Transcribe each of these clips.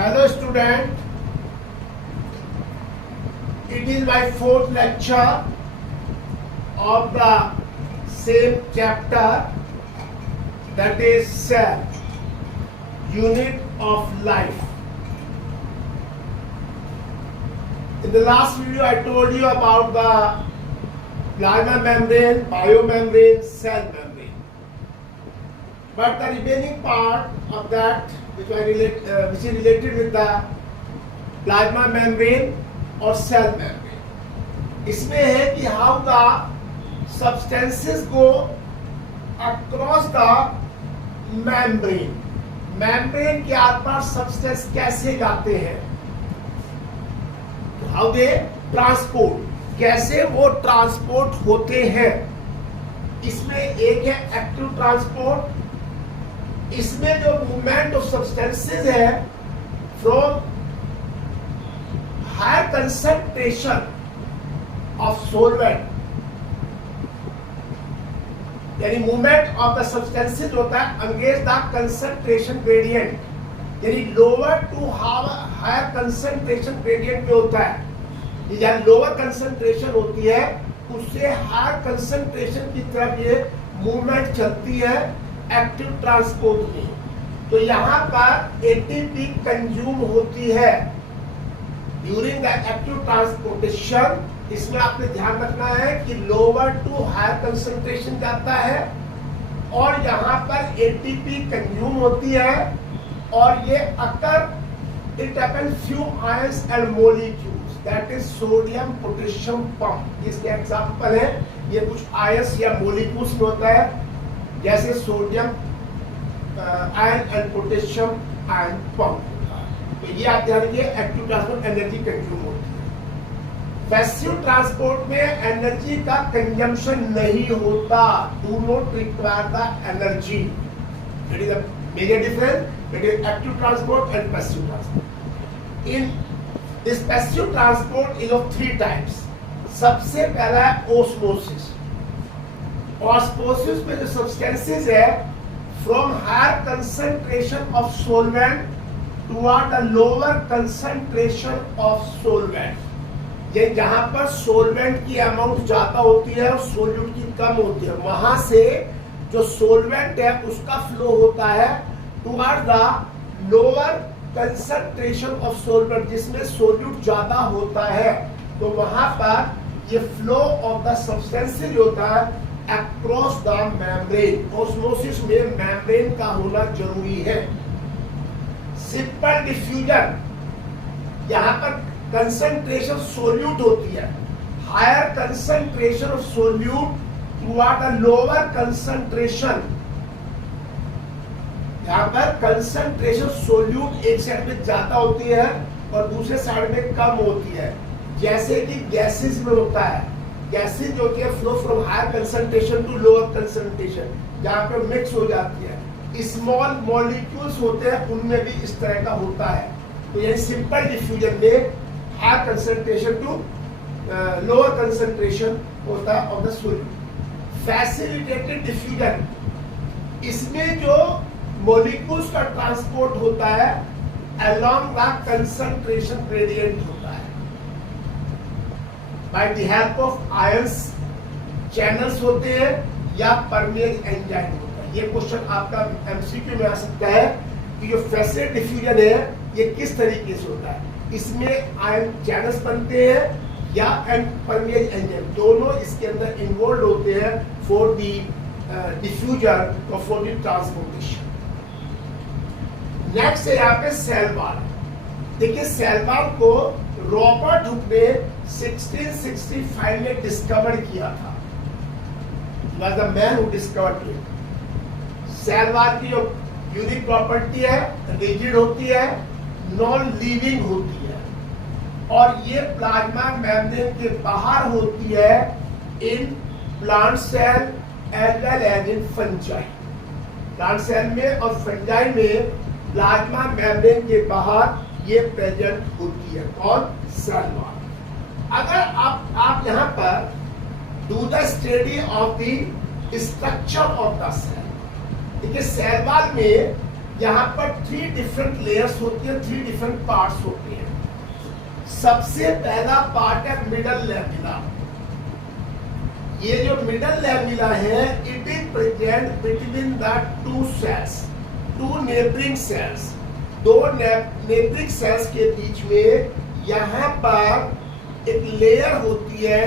Hello student, it is my fourth lecture of the same chapter, that is cell, unit of life. In the last video I told you about the plasma membrane, biomembrane, cell membrane. But the remaining part of that which is related with the plasma membrane or cell membrane, इसमें है कि how the substances go across the membrane. membrane के are par substance कैसे जाते हैं, how they transport, कैसे वो transport होते हैं. इसमें एक है एक्टिव ट्रांसपोर्ट. इसमें जो मूवमेंट ऑफ सब्सटेंसेस है from higher concentration of solvent, यानी मूवमेंट ऑफ द सब्सटेंसेस होता है अगेंस्ट द कंसंट्रेशन ग्रेडियंट, यानी lower to higher concentration gradient पे होता है. जहाँ लोअर कंसंट्रेशन होती है उससे हायर कंसंट्रेशन की तरफ ये मूवमेंट चलती है एक्टिव ट्रांसपोर्ट में. तो यहाँ पर एटीपी कंज्यूम होती है ड्यूरिंग द एक्टिव ट्रांसपोर्टेशन. इसमें आपने ध्यान रखना है कि लोअर टू हायर कंसंट्रेशन जाता है और यहाँ पर एटीपी कंज्यूम होती है और ये occur it happen few ions and molecules, that is sodium potassium pump. इसके एग्जांपल है ये कुछ आयंस या मॉलिक्यूल्स में होता है, जैसे sodium ion and potassium ion pump. तो ये आप ध्यान रखिए, एक्टिव ट्रांसपोर्ट एनर्जी कंज्यूम होती है. पैसिव ट्रांसपोर्ट में एनर्जी का कंजम्पशन नहीं होता, do not require the energy. It is a major difference between active transport and passive transport. In this passive transport is of 3 types. सबसे पहला है osmosis. Osmosis में जो सब्सटेंसेस है from higher concentration of solvent toward the lower concentration of solvent, ये जहां पर solvent की अमाउंट ज्यादा होती है और सोल्यूट की कम होती है, वहां से जो सोलवेंट है उसका फ्लो होता है toward the lower concentration of solvent, जिसमें सोल्यूट ज्यादा होता है. तो वहां पर ये फ्लो ऑफ द सब्सटेंसेस होता है अक्रॉस द मेम्ब्रेन. ऑस्मोसिस में मेम्ब्रेन का होना जरूरी है. सिंपल डिफ्यूजन, यहां पर कंसंट्रेशन सोल्यूट होती है, higher concentration of solute toward the lower concentration. यहां पर कंसंट्रेशन सोल्यूट एक साइड में ज्यादा होती है और दूसरे साइड में कम होती है, जैसे कि गैसेस में होता है. गैसेस जो कि flow from higher concentration to lower concentration, जहां पे मिक्स हो जाती है. स्मॉल मॉलिक्यूल्स होते हैं उनमें भी इस तरह का होता है. तो ये सिंपल डिफ्यूजन में higher concentration to lower concentration होता है of the solute. Facilitated diffusion, इसमें जो मॉलिक्यूल्स का ट्रांसपोर्ट होता है अलोंग द कंसंट्रेशन ग्रेडियंट होता है by the help of ions. Channels होते हैं या परमेज एंजाइम होता है. ये क्वेश्चन आपका एमसीक्यू में आ सकता है कि जो फैसिलिटेटेड डिफ्यूजन है ये किस तरीके से होता है. इसमें आयन चैनल्स बनते हैं या परमेज एंजाइम, दोनों इसके अंदर इन्वॉल्व होते हैं फॉर दी डिफ्यूजन और फॉर दी ट्रांसपोर्टेशन. नेक्स्ट है यहाँ पे सेल वॉल. देखिए सेल वॉल को रॉबर्ट हुक ने 1665 में डिस्कवर किया था. was the man who discovered it. Cell wall की जो यूनिक प्रॉपर्टी है रिजिड होती है, नॉन लिविंग होती है और ये प्लाज्मा मेम्ब्रेन के बाहर होती है in plant cell as well as in fungi. Plant cell में और फंजाई में प्लाज्मा मेम्ब्रेन के बाहर ये प्रेजेंट होती है. कौन? Cell wall. अगर आप यहाँ पर do the study of the structure of the cell, देखिए सेल वॉल में यहाँ पर 3 डिफरेंट लेयर्स होती है, 3 डिफरेंट पार्ट्स होते हैं। सबसे पहला पार्ट है मिडल लैमेला। ये जो मिडल लैमेला है, it is present between the 2 cells, 2 neighbouring cells, 2 neighbouring cells के बीच में यहाँ पर एक लेयर होती है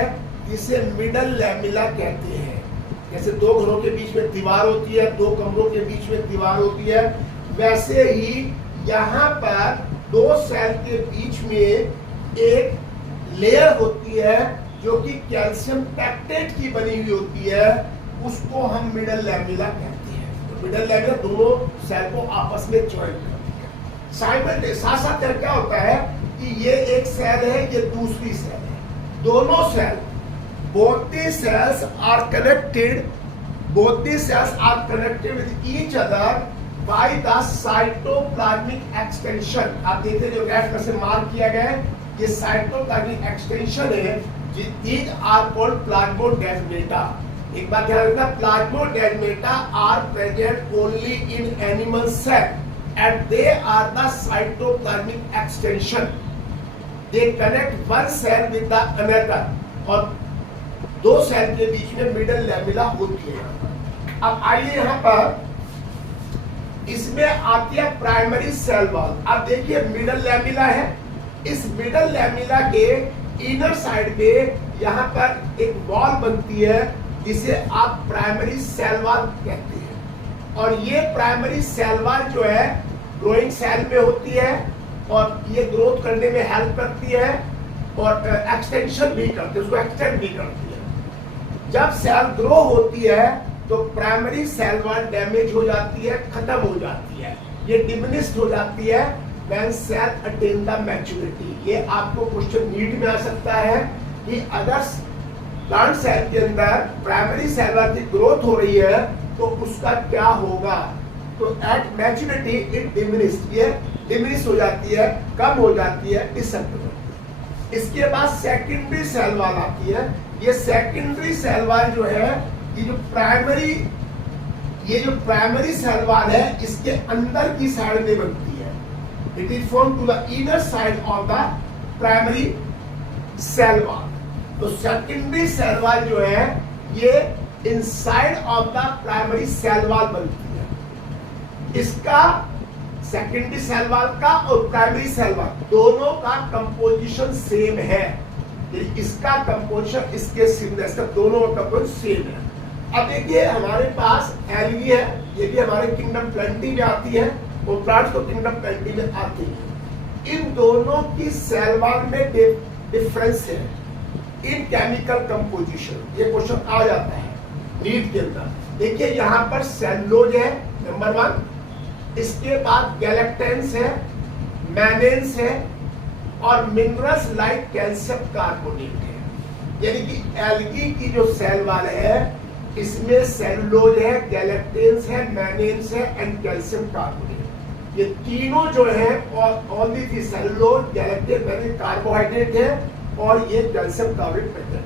जिसे मिडल लैमेला कहते हैं। जैसे 2 घरों के बीच में दीवार होती है, 2 कमरों के बीच में दीवार होती है, वैसे ही यहाँ पर 2 सेल के बीच में एक लेयर होती है जो कि कैल्शियम पेक्टेट की बनी हुई होती है, उसको हम मिडल लैमेला कहते हैं। तो मिडल लैमेला दोनों सेल को आपस में ज्वाइन करती है। साथ साथ क्या होता है कि ये एक सेल है, ये दूसरी सेल है, दोनों cell both the cells are connected with each other by the cytoplasmic extension। आप देखते जो गैप से मार्क किया गया है, ये साइटोप्लाज्मिक एक्सटेंशन है। These are called plasmodesmata। एक बात ध्यान रखना, plasmodesmata are present only in animal cell and they are the cytoplasmic extension। They connect one cell with the another। और 2 सेल के बीच में मिडल लैमेला होती है। अब आइए यहाँ पर इसमें आती है प्राइमरी सेल वॉल। अब देखिए मिडल लैमेला है, इस मिडल लैमेला के इनर साइड पे यहाँ पर एक वॉल बनती है जिसे आप प्राइमरी सेल वॉल कहते हैं। और ये प्राइमरी सेल वॉल जो है ग्रोइंग सेल में होती है और ये ग्रोथ करने में हेल्प करती है और एक्सटेंशन भी करती है, उसको एक्सटेंड भी करती है। जब सेल ग्रो होती है तो प्राइमरी सेल वॉल डैमेज हो जाती है, खत्म हो जाती है, ये डिमिनिश्ड हो जाती है when cell attain the maturity. ये आपको क्वेश्चन नीट में आ सकता है कि अगर प्लांट सेल के अंदर प्राइमरी सेल वॉल की ग्रोथ हो रही है तो उसका क्या होगा। तो एट मैच्योरिटी इट डिमिनिश्ड, ये डिमिनिश हो जाती है, कम हो जाती है, डिसअपियर होती है। इसके बाद सेकेंडरी सेल वॉल आती है। ये सेकेंडरी सेल वॉल जो है, ये जो प्राइमरी सेल वॉल है इसके अंदर की साइड में बनती है। It is form to the inner side of the primary cell wall. तो सेकेंडरी सेल वॉल जो है ये inside of the primary cell wall बनती है। इसका सेकेंडरी सेल वॉल का और प्राइमरी सेल वॉल दोनों का कंपोजिशन सेम है। इसका कंपोजिशन इसके सिमिलर, दोनों का कंपोजिशन सेम है। अब देखिए हमारे पास एलगी है, ये भी हमारे किंगडम प्लेंटी में आती है और प्लांट्स तो किंगडम प्लेंटी में आती है। इन दोनों की सेल वॉल में डिफरेंस है इन केमिकल कंपोजिशन। ये क्वेश्चन आ जाता है नीट के अंदर। देखिए यहाँ पर सेलुलोज है नंबर 1, इसके बाद गैलेक्टेंस है, मैनेंस है और मिनरल्स लाइक कैल्शियम कार्बोनेट है। यानी कि एल्गी की जो सेल वॉल है इसमें सेलुलोज है, गैलेक्टेंस है, मैनेंस है एंड कैल्शियम कार्बोनेट। ये तीनों जो है all the cellulose, galactans, mannans carbohydrate है और ये calcium carbonate present.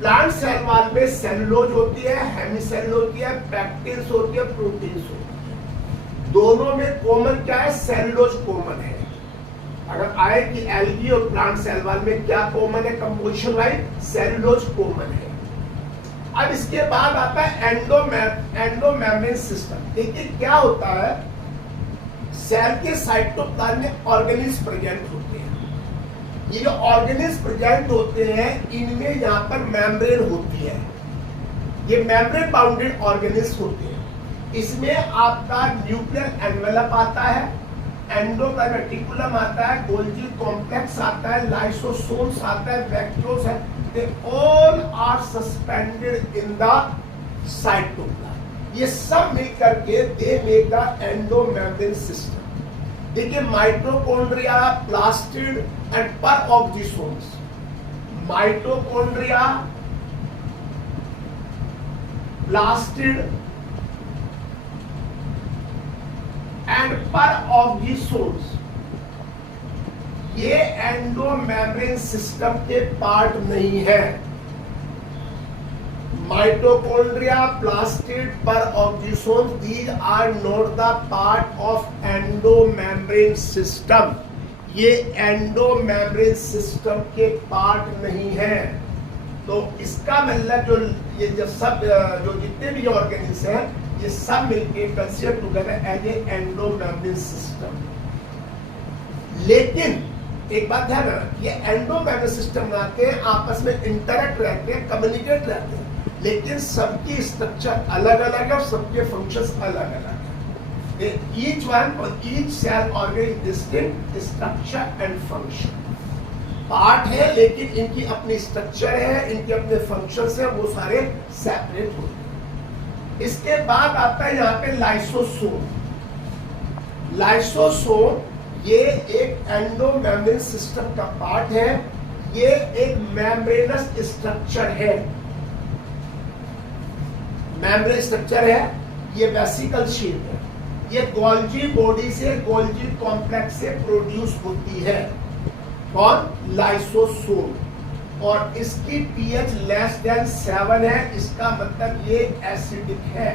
Plant cell wall में सेलुलोज होती है, हेमिसेलुलोज होती है, पैक्टिन्स होती है, प्रोटीन्स होती है। दोनों में कॉमन क्या है? सेलुलोज कॉमन है। अगर आए कि एल्गी और प्लांट सेल वॉल में क्या कॉमन है कंपोजिशन वाइज? सेलुलोज कॉमन है। अब इसके बाद आता है एंडोमेम्ब्रेन सिस्टम। देखिए क्या होता है, सेल के साइटोप्लाज्म में ऑर्गेनिल्स प्रेजेंट होते हैं। ये जो ऑर्गेनिल्स प्रेजेंट होते हैं इनमें यहाँ पर मेम्ब्रेन होती है, ये मेम्ब्रेन बाउंडेड ऑर्गेनिल्स होते हैं। इसमें आपका न्यूक्लियर एनवेलप आता है, एंडोप्लाज्मिक रेटिकुलम आता है, गोल्गी कॉम्प्लेक्स आता है, लाइसोसोम्स आता है, वैक्यूल्स है, they all are suspended in the cytoplasm. ये सब मिलकर के they make the endomembrane system. देखिए mitochondria, plastid and peroxisomes. Mitochondria, plastid and peroxisomes, ये एंडोमेम्ब्रेन सिस्टम के पार्ट नहीं है। mitochondria, plastid, peroxysomes, these are not the part of endomembrane system. ये endomembrane system के part नहीं है। तो इसका मतलब जो ये जो जितने भी ऑर्गेनिल्स हैं ये सब मिलके consider together as a endomembrane system. लेकिन एक बात है ना, ये एंडोमेम्ब्रेन सिस्टम बनाते हैं, आपस में इंटरेक्ट रहते हैं, कम्युनिकेट रहते हैं, लेकिन सबकी स्ट्रक्चर अलग अलग है और सबके फंक्शंस अलग अलग है। ईच वन और each cell organ distinct structure and function part है, लेकिन इनकी अपनी स्ट्रक्चर है, इनके अपने फंक्शंस है, वो सारे सेपरेट होते हैं। इसके बाद आता है यहाँ पे लाइसोसोम। लाइसोसोम ये एक एंडोमेम्ब्रेन सिस्टम का पार्ट है। ये एक मेम्ब्रेनस स्ट्रक्चर है, मेम्ब्रेन स्ट्रक्चर है, ये वेसिकल शीट है, ये गोल्जी बॉडी से, गोल्जी कॉम्प्लेक्स से प्रोड्यूस होती है। कौन? लाइसोसोम। और इसकी पीएच लेस देन 7 है, इसका मतलब ये एसिडिक है।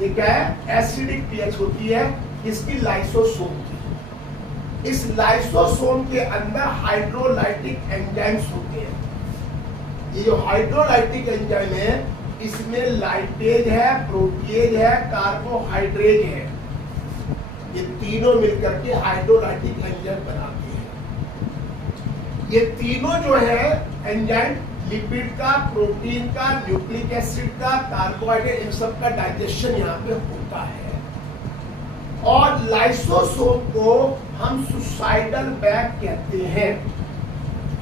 ये क्या है? एसिडिक पीएच होती है इसकी लाइसोसोम की। इस लाइसोसोम के अंदर हाइड्रोलाइटिक एंजाइम्स होते हैं। ये जो हाइड्रोलाइटिक एंजाइम है इसमें लाइटेज है, प्रोटीज है, कार्बोहाइड्रेट है, ये तीनों मिलकर के हाइड्रोलाइटिक एंजाइम बनाते हैं। ये तीनों जो है एंजाइम लिपिड का, प्रोटीन का, न्यूक्लिक एसिड का, कार्बोहाइड्रेट, इन सब का डाइजेशन यहाँ पे होता है। और लाइसोसोम को हम सुसाइडल बैग कहते हैं।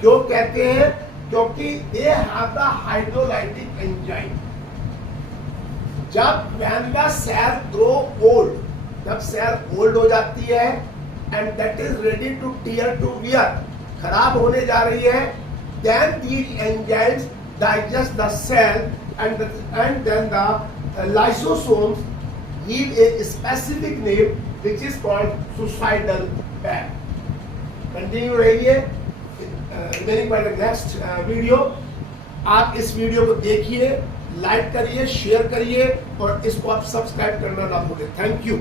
क्यों कहते हैं? क्योंकि they have the hydrolytic enzyme. जब when the cell grow old, जब सेल ओल्ड हो जाती है and that is ready to tear to wear, खराब होने जा रही है, then these enzymes digest the cell and then the lysosomes give a specific name which is called suicidal bag. Continue रहिए remaining by the next video। आप इस video को देखिए, लाइक करिए, शेयर करिए और इसको आप सब्सक्राइब करना ना भूलें। Thank you.